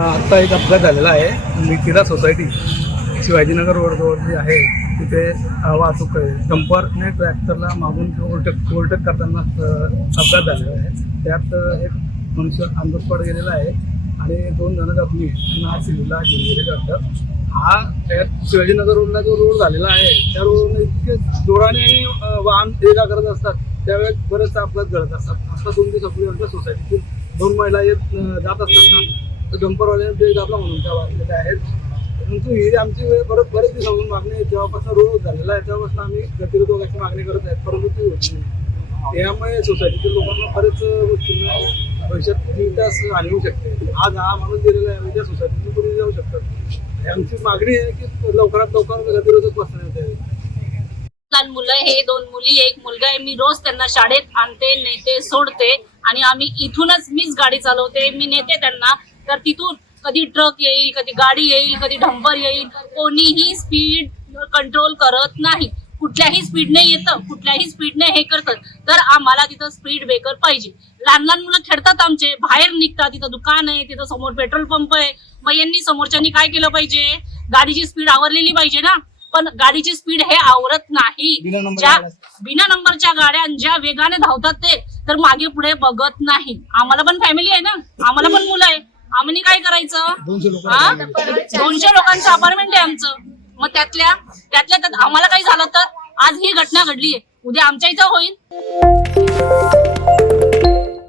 आता एक अपघात झालेला आहे मिथिला सोसायटी शिवाजीनगर रोडजवळ जी आहे तिथे वाहतूक आहे. डंपरने ट्रॅक्टरला मागून ओव्हरटेक करताना अपघात झालेला आहे. त्यात एक मनुष्य अंगपड गेलेला आहे आणि 2 जण जखमी नाशिकला गेलेले वाटतं. हा शिवाजीनगर रोडला जो रोड झालेला आहे त्या रोडने इतके जोराने वाहन ये-जा करत असतात त्यावेळेस बरेचसे अपघात घडत असतात. आता 2 दिवसापूर्वी आमच्या सोसायटीतील 2 महिला जात असताना डंपरवाल्याने ब्रेक दाबला म्हणून त्या वाचलेल्या आहेत. परंतु ही आमची बरेच दिवसांपासून मागणी आहे. जेव्हापासून रोड झालेला आहे तेव्हापासून आम्ही गतिरोधकाची मागणी करत आहेत, परंतु ती होत नाही. यामुळे सोसायटीतील लोकांना बरेच गोष्टींना भविष्यात जीवितास हानी होऊ शकते. आज हा माणूस गेलेला आहे त्या सोसायटीतून पुढे जाऊ शकतात. आमची मागणी आहे की लवकरात लवकर गतिरोधक बसण्यात यावे. लहान मुलं, हे 2 मुली, 1 मुलगा आहे. मी रोज त्यांना शाळेत आणते, नेते, सोडते आणि आम्ही इथूनच मीच गाडी चालवते. मी नेते त्यांना, तर तिथून कधी ट्रक येईल, कधी गाडी येईल, कधी डंपर येईल. कोणीही स्पीड कंट्रोल करत नाही. कुठल्याही स्पीडने येतं, कुठल्याही स्पीडने हे करतात. तर आम्हाला तिथं स्पीड ब्रेकर पाहिजे. लहान लहान मुलं खेळतात आमचे, बाहेर निघतात, तिथं दुकान आहे, तिथं समोर पेट्रोल पंप आहे. मग यांनी समोरच्यांनी काय केलं पाहिजे? गाडीची स्पीड आवरलेली पाहिजे ना. पण गाडीची स्पीड हे आवरत नाही. ज्या बिना नंबरच्या गाड्या ज्या वेगाने धावतात ते तर मागे पुढे बघत नाही. आम्हाला पण फॅमिली आहे ना, आम्हाला पण मुलं आहे. आम्ही काय करायचं? 200 लोकांचं अपार्टमेंट आहे आमचं. मग त्यातल्या आम्हाला काही झालं तर आज ही घटना घडली आहे, उद्या आमच्या इथं होईल.